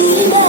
you.